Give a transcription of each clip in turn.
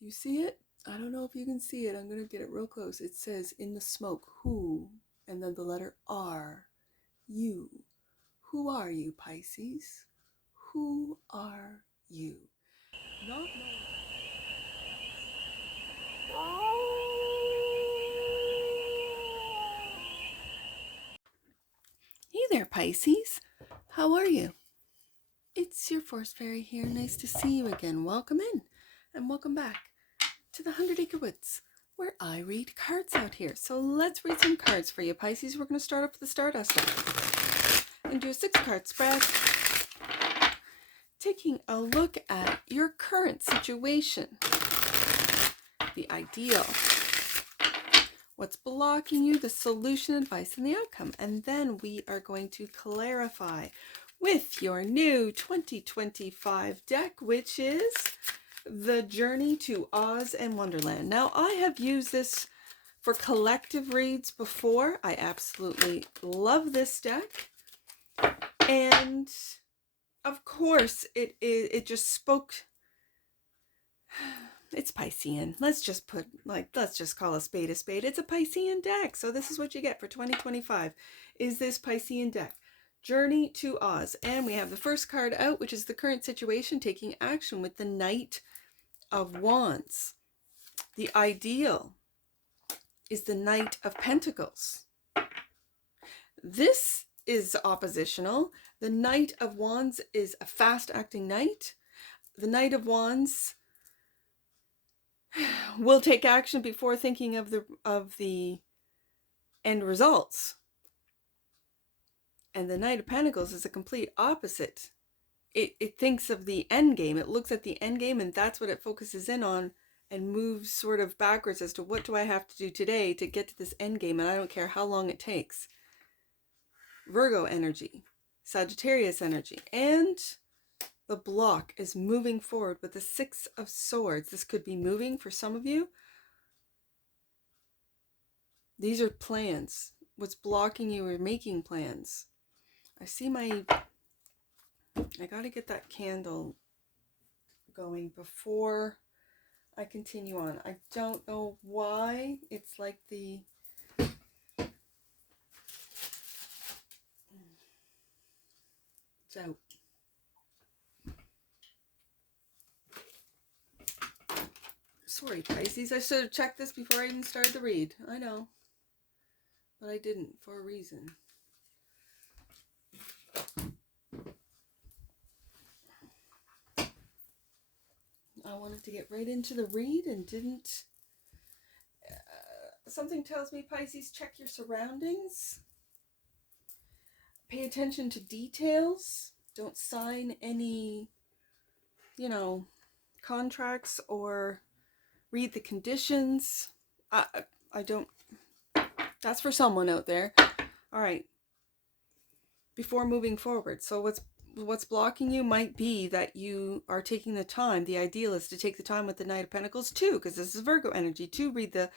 Do you see it? I don't know if you can see it. I'm going to get it real close. It says in the smoke, who, and then the letter R, you. Who are you, Pisces? Who are you? Not knowing. Hey there, Pisces. How are you? It's your Force Fairy here. Nice to see you again. Welcome in and welcome back to the 100 Acre Woods, where I read cards out here. So let's read some cards for you, Pisces. We're going to start off with the Stardust and do a 6-card spread, taking a look at your current situation, the ideal, what's blocking you, the solution, advice, and the outcome. And then we are going to clarify with your new 2025 deck, which is the Journey to Oz and Wonderland. Now, I have used this for collective reads before. I absolutely love this deck. And of course, it just spoke. It's Piscean. Let's just call a spade a spade. It's a Piscean deck. So this is what you get for 2025, is this Piscean deck. Journey to Oz. And we have the first card out, which is the current situation, taking action with the Knight of Wands. The ideal is the Knight of Pentacles. This is oppositional. The Knight of Wands is a fast-acting knight. The Knight of Wands will take action before thinking of the end results. And the Knight of Pentacles is a complete opposite. It thinks of the end game. It looks at the end game, and that's what it focuses in on and moves sort of backwards as to what do I have to do today to get to this end game, and I don't care how long it takes. Virgo energy, Sagittarius energy, and the block is moving forward with the 6 of Swords. This could be moving for some of you. These are plans. What's blocking you are making plans. I got to get that candle going before I continue on. I don't know why it's like the... It's out. Sorry, Pisces. I should have checked this before I even started the read. I know. But I didn't, for a reason. I wanted to get right into the read and didn't. Something tells me, Pisces, check your surroundings. Pay attention to details. Don't sign any, contracts or read the conditions. I don't. That's for someone out there. All right. Before moving forward. So what's blocking you might be that you are taking the time. The ideal is to take the time with the Knight of Pentacles too, because this is Virgo energy, to read the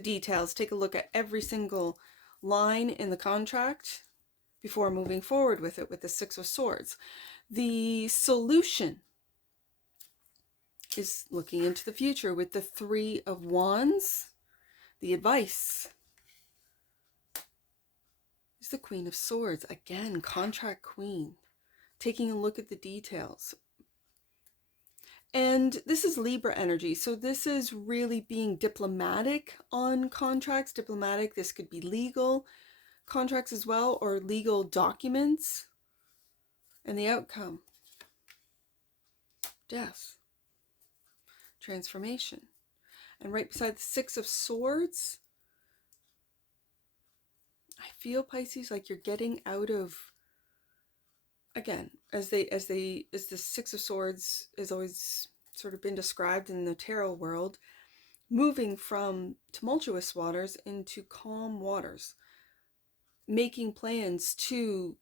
details. Take a look at every single line in the contract before moving forward with it, with the 6 of Swords. The solution is looking into the future with the 3 of Wands. The advice is the Queen of Swords. Again, contract queen. Taking a look at the details. And this is Libra energy. So this is really being diplomatic on contracts. Diplomatic, this could be legal contracts as well, or legal documents. And the outcome: death, transformation. And right beside the 6 of Swords, I feel, Pisces, like you're getting out of, again, as the 6 of Swords has always sort of been described in the tarot world, moving from tumultuous waters into calm waters, making plans to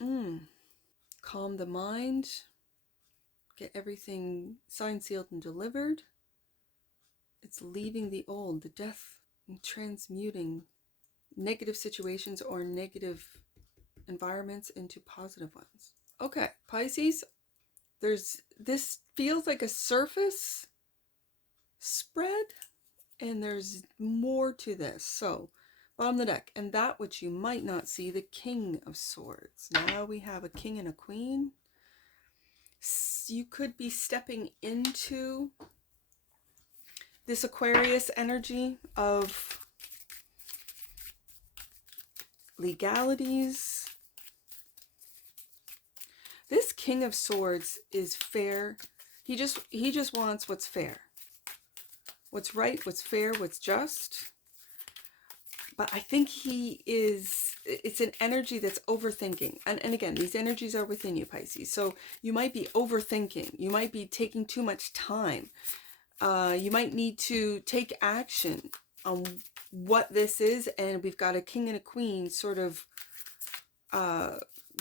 calm the mind, get everything signed, sealed, and delivered. It's leaving the old, the death, and transmuting negative situations or negative environments into positive ones. Okay, Pisces, this feels like a surface spread, and there's more to this. So, bottom of the deck, and that which you might not see, the King of Swords. Now we have a king and a queen. You could be stepping into this Aquarius energy of legalities. This King of Swords is fair. He just wants what's fair. What's right, what's fair, what's just. But I think it's an energy that's overthinking. And again, these energies are within you, Pisces. So you might be overthinking. You might be taking too much time. You might need to take action on what this is. And we've got a king and a queen sort of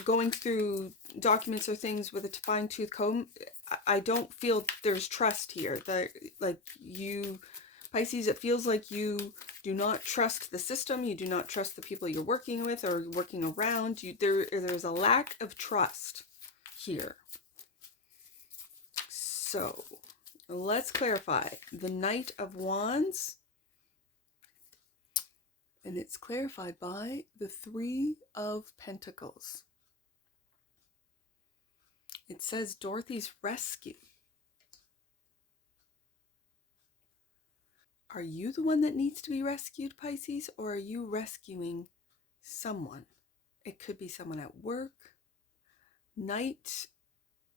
going through documents or things with a fine-tooth comb. I don't feel there's trust here. That, like, you, Pisces, it feels like you do not trust the system. You do not trust the people you're working with or working around. There's a lack of trust here. So let's clarify. The Knight of Wands, and it's clarified by the Three of Pentacles. It says Dorothy's rescue. Are you the one that needs to be rescued, Pisces, or are you rescuing someone? It could be someone at work. Knight,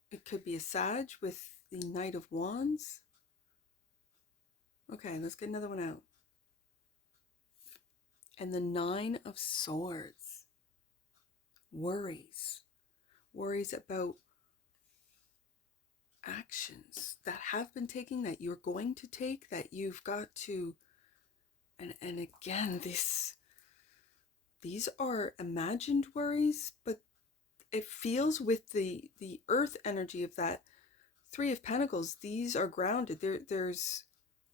it could be a Sag with the Knight of Wands. Okay, let's get another one out. And the Nine of Swords. Worries. Worries about actions that have been taken, that you're going to take, that you've got to, and again, these are imagined worries, but it feels with the earth energy of that Three of Pentacles, these are grounded. There's,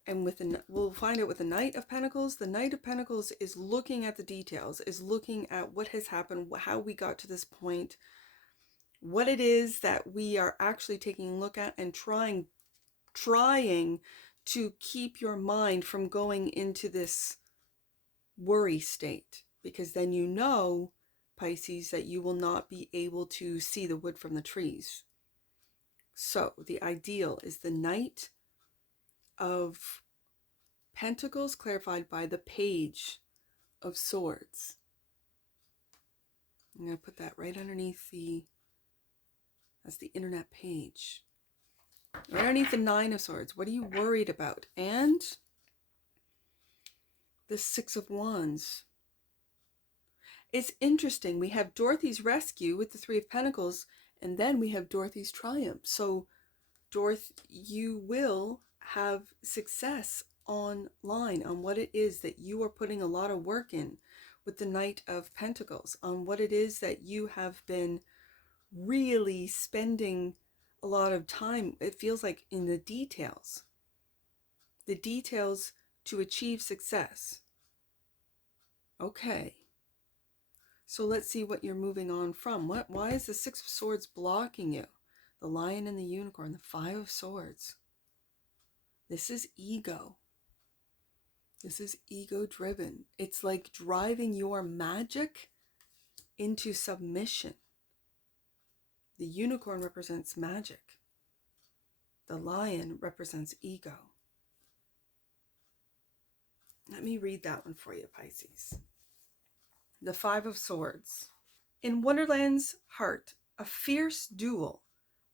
and with we'll find out with the Knight of Pentacles. The Knight of Pentacles is looking at the details, is looking at what has happened, how we got to this point, what it is that we are actually taking a look at, and trying to keep your mind from going into this worry state, because then you know, Pisces, that you will not be able to see the wood from the trees. So the ideal is the Knight of Pentacles, clarified by the Page of Swords. I'm going to put that right underneath that's the internet page. Right underneath the Nine of Swords. What are you worried about? And the Six of Wands. It's interesting. We have Dorothy's rescue with the Three of Pentacles, and then we have Dorothy's triumph. So, Dorothy, you will have success online on what it is that you are putting a lot of work in with the Knight of Pentacles, on what it is that you have been really spending a lot of time, it feels like, in the details to achieve success. Okay, so let's see what you're moving on from. Why is the Six of Swords blocking you? The Lion and the Unicorn, the Five of Swords. This is ego. This is ego driven. It's like driving your magic into submission. The unicorn represents magic. The lion represents ego. Let me read that one for you, Pisces. The Five of Swords. In Wonderland's heart, a fierce duel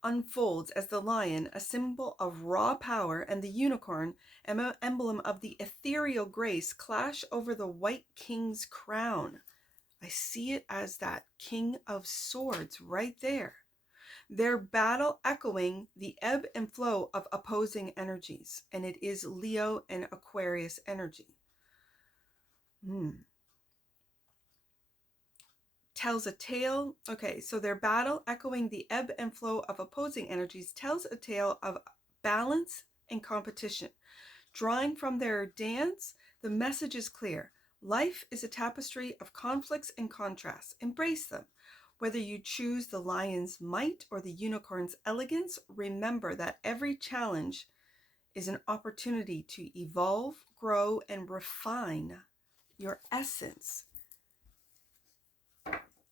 unfolds as the lion, a symbol of raw power, and the unicorn, an emblem of the ethereal grace, clash over the white king's crown. I see it as that King of Swords right there. Their battle echoing the ebb and flow of opposing energies, and it is Leo and Aquarius energy. Tells a tale. Okay, so their battle echoing the ebb and flow of opposing energies tells a tale of balance and competition. Drawing from their dance, the message is clear. Life is a tapestry of conflicts and contrasts. Embrace them. Whether you choose the lion's might or the unicorn's elegance, remember that every challenge is an opportunity to evolve, grow, and refine your essence.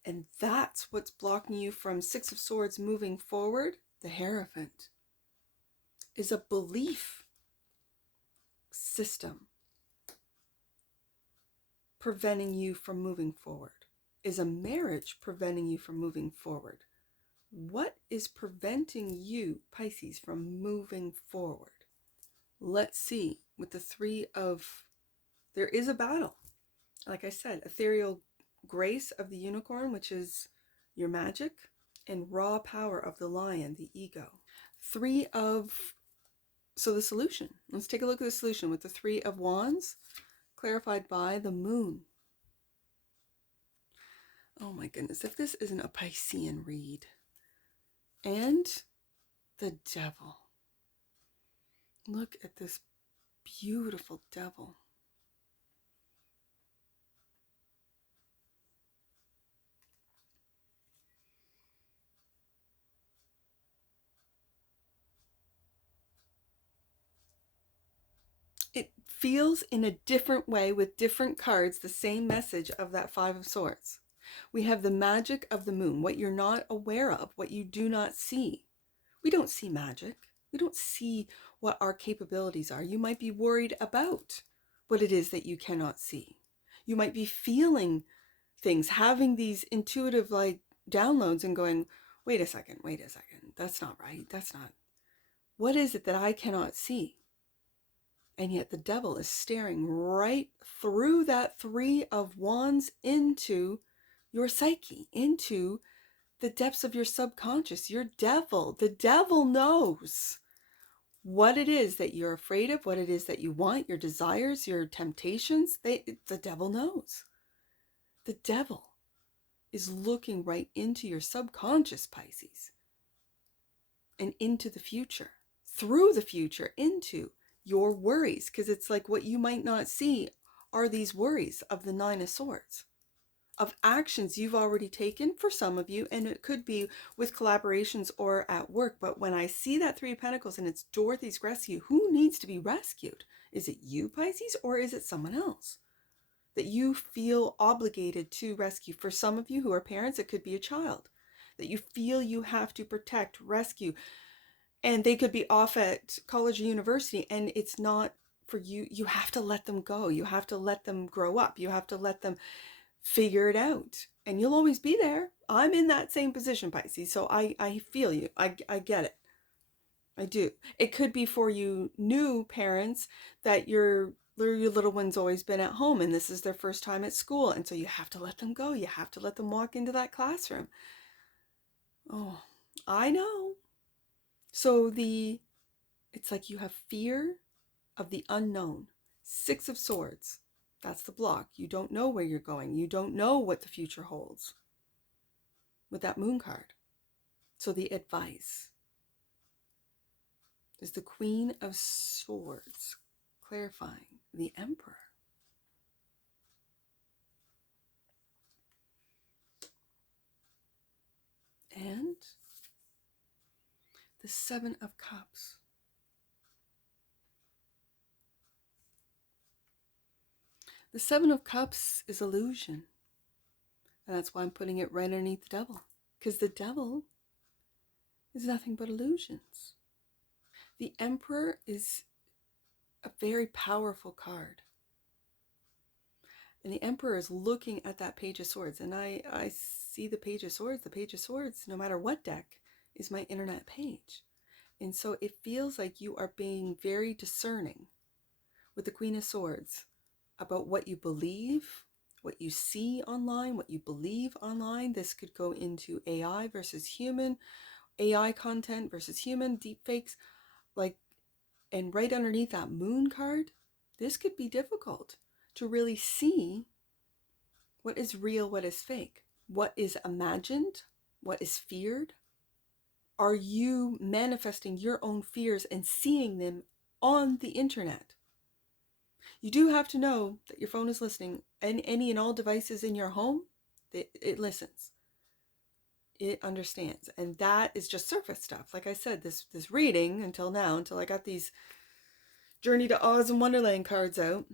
And that's what's blocking you from Six of Swords moving forward. The Hierophant is a belief system preventing you from moving forward. Is a marriage preventing you from moving forward? What is preventing you, Pisces, from moving forward? Let's see. With the Three of, there is a battle. Like I said, ethereal grace of the unicorn, which is your magic, and raw power of the lion, the ego. Three of, so the solution. Let's take a look at the solution with the Three of Wands, clarified by the moon. Oh my goodness, if this isn't a Piscean read. And the Devil. Look at this beautiful Devil. It feels in a different way with different cards the same message of that Five of Swords. We have the magic of the moon, what you're not aware of, what you do not see. We don't see magic. We don't see what our capabilities are. You might be worried about what it is that you cannot see. You might be feeling things, having these intuitive like downloads and going, wait a second, that's not right, that's not. What is it that I cannot see? And yet the Devil is staring right through that Three of Wands into your psyche, into the depths of your subconscious. Your devil, the Devil knows what it is that you're afraid of, what it is that you want, your desires, your temptations. The Devil knows. The Devil is looking right into your subconscious, Pisces, and into the future, through the future, into your worries, because it's like what you might not see are these worries of the Nine of Swords, of actions you've already taken for some of you, and it could be with collaborations or at work. But when I see that Three of Pentacles and it's Dorothy's rescue, who needs to be rescued? Is it you, Pisces, or is it someone else that you feel obligated to rescue? For some of you who are parents, it could be a child that you feel you have to protect, rescue, and they could be off at college or university, and it's not for you. You have to let them go. You have to let them grow up. You have to let them figure it out. And you'll always be there. I'm in that same position, Pisces, so I feel you. I get it. I do. It could be for you new parents that your little one's always been at home and this is their first time at school, and so you have to let them go. You have to let them walk into that classroom. Oh, I know. So it's like you have fear of the unknown. Six of Swords. That's the block. You don't know where you're going. You don't know what the future holds with that Moon card. So the advice is the Queen of Swords, clarifying the Emperor. And the Seven of Cups. The Seven of Cups is illusion. And that's why I'm putting it right underneath the Devil. Because the Devil is nothing but illusions. The Emperor is a very powerful card. And the Emperor is looking at that Page of Swords. And I see the Page of Swords. The Page of Swords, no matter what deck, is my internet page. And so it feels like you are being very discerning with the Queen of Swords about what you believe, what you see online, what you believe online. This could go into AI versus human, AI content versus human, deepfakes, like, and right underneath that Moon card, this could be difficult to really see what is real, what is fake, what is imagined, what is feared. Are you manifesting your own fears and seeing them on the internet? You do have to know that your phone is listening, and any and all devices in your home, it listens. It understands. And that is just surface stuff. Like I said, this reading until now, until I got these Journey to Oz and Wonderland cards out,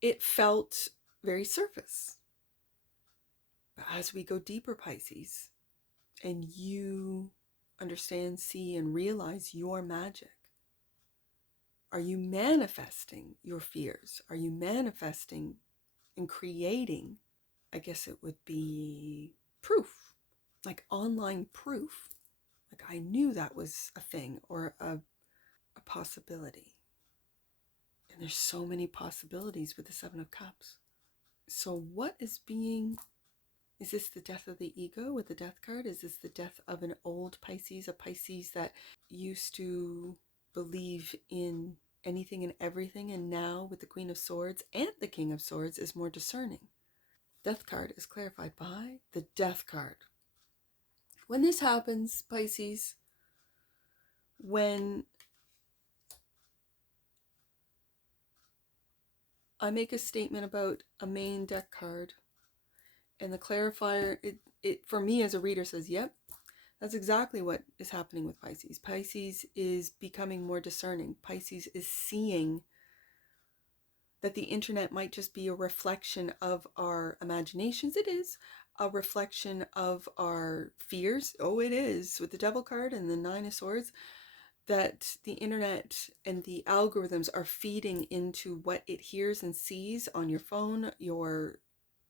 it felt very surface. But as we go deeper, Pisces, and you understand, see, and realize your magic, are you manifesting your fears? Are you manifesting and creating, I guess it would be proof, like online proof? Like I knew that was a thing or a possibility. And there's so many possibilities with the Seven of Cups. So what is this the death of the ego with the Death card? Is this the death of an old Pisces, a Pisces that used to believe in anything and everything, and now with the Queen of Swords and the King of Swords is more discerning? Death card is clarified by the Death card. When this happens, Pisces, when I make a statement about a main deck card and the clarifier, it for me as a reader says, yep, that's exactly what is happening with Pisces. Pisces is becoming more discerning. Pisces is seeing that the internet might just be a reflection of our imaginations. It is a reflection of our fears. Oh, it is, with the Devil card and the Nine of Swords, that the internet and the algorithms are feeding into what it hears and sees on your phone, your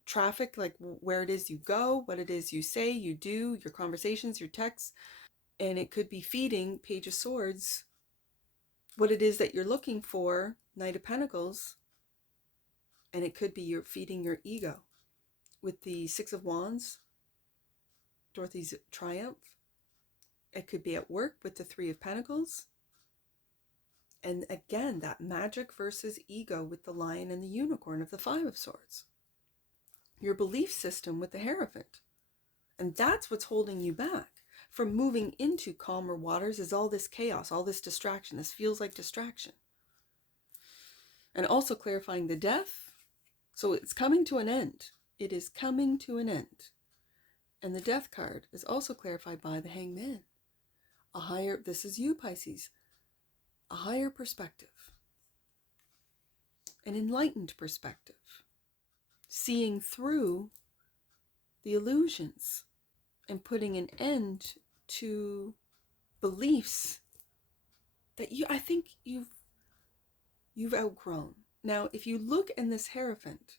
traffic, like where it is you go, what it is you say, you do, your conversations, your texts. And it could be feeding Page of Swords what it is that you're looking for, Knight of Pentacles, and it could be you're feeding your ego with the Six of Wands, Dorothy's Triumph. It could be at work with the Three of Pentacles. And again, that magic versus ego with the Lion and the Unicorn of the Five of Swords. Your belief system with the Hierophant. And that's what's holding you back from moving into calmer waters, is all this chaos, all this distraction. This feels like distraction. And also clarifying the death. So it's coming to an end. It is coming to an end. And the Death card is also clarified by the Hangman. This is you, Pisces, a higher perspective, an enlightened perspective, seeing through the illusions and putting an end to beliefs that I think you've outgrown. Now, if you look in this Hierophant,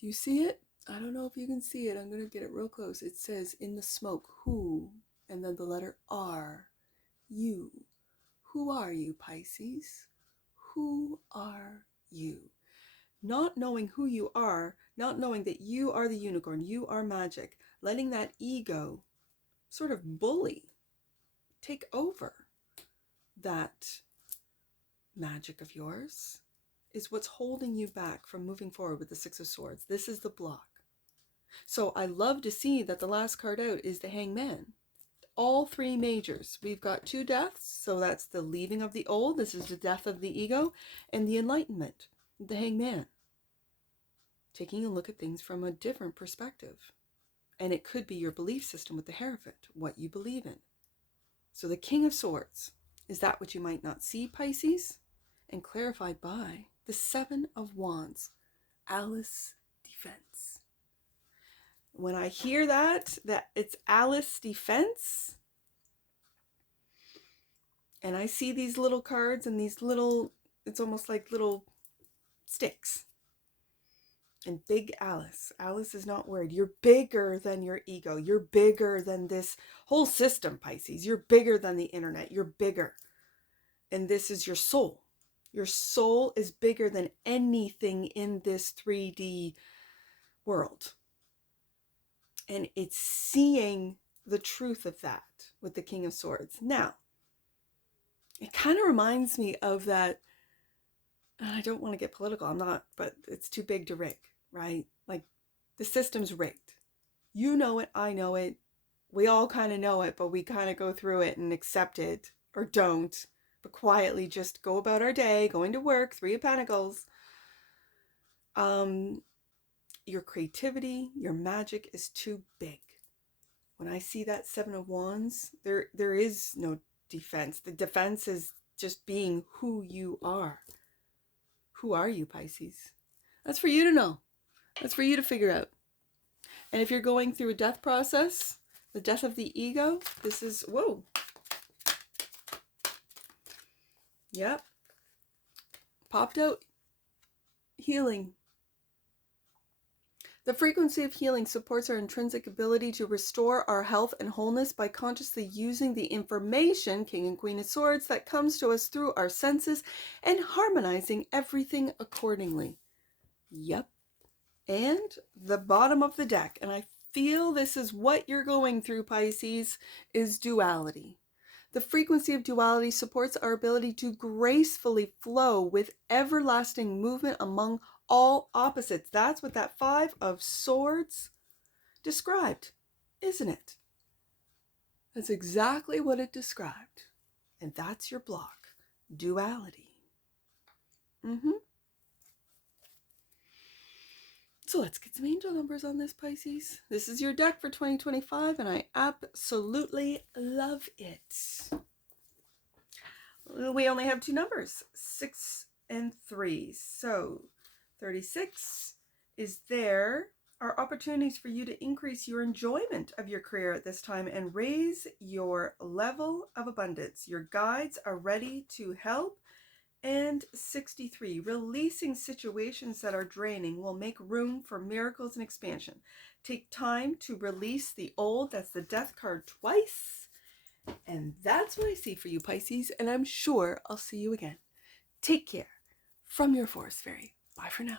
do you see it? I don't know if you can see it. I'm going to get it real close. It says, in the smoke, who, and then the letter R, you. Who are you, Pisces? Who are you? Not knowing who you are, not knowing that you are the unicorn, you are magic, letting that ego sort of bully, take over that magic of yours, is what's holding you back from moving forward with the Six of Swords. This is the block. So I love to see that the last card out is the Hangman. All three majors. We've got two deaths, so that's the leaving of the old. This is the death of the ego, and the enlightenment, the Hangman. Taking a look at things from a different perspective. And it could be your belief system with the Hierophant, what you believe in. So the King of Swords, is that what you might not see, Pisces? And clarified by the Seven of Wands, Alice Defense. When I hear that it's Alice Defense, and I see these little cards and these little, it's almost like little sticks. And big Alice. Alice is not worried. You're bigger than your ego. You're bigger than this whole system, Pisces. You're bigger than the internet. You're bigger. And this is your soul. Your soul is bigger than anything in this 3D world. And it's seeing the truth of that with the King of Swords. Now, it kind of reminds me of that, and I don't want to get political, I'm not, but it's too big to rig, right? Like, the system's rigged. You know it, I know it, we all kind of know it, but we kind of go through it and accept it, or don't, but quietly just go about our day, going to work, Three of Pentacles. Your creativity, your magic is too big. When I see that Seven of Wands, there is no defense. The defense is just being who you are. Who are you, Pisces? That's for you to know. That's for you to figure out. And if you're going through a death process, the death of the ego, this is, whoa. Yep. Popped out. Healing. The frequency of healing supports our intrinsic ability to restore our health and wholeness by consciously using the information, King and Queen of Swords, that comes to us through our senses and harmonizing everything accordingly. Yep. And the bottom of the deck, and I feel this is what you're going through, Pisces, is duality. The frequency of duality supports our ability to gracefully flow with everlasting movement among all opposites. That's what that 5 of Swords described, isn't it? That's exactly what it described. And that's your block. Duality. So let's get some angel numbers on this, Pisces. This is your deck for 2025, and I absolutely love it. We only have 2 numbers, 6 and 3. So 36 is there are opportunities for you to increase your enjoyment of your career at this time and raise your level of abundance. Your guides are ready to help. And 63, releasing situations that are draining will make room for miracles and expansion. Take time to release the old. That's the death card twice. And that's what I see for you, Pisces. And I'm sure I'll see you again. Take care. From your Forest Fairy. Bye for now.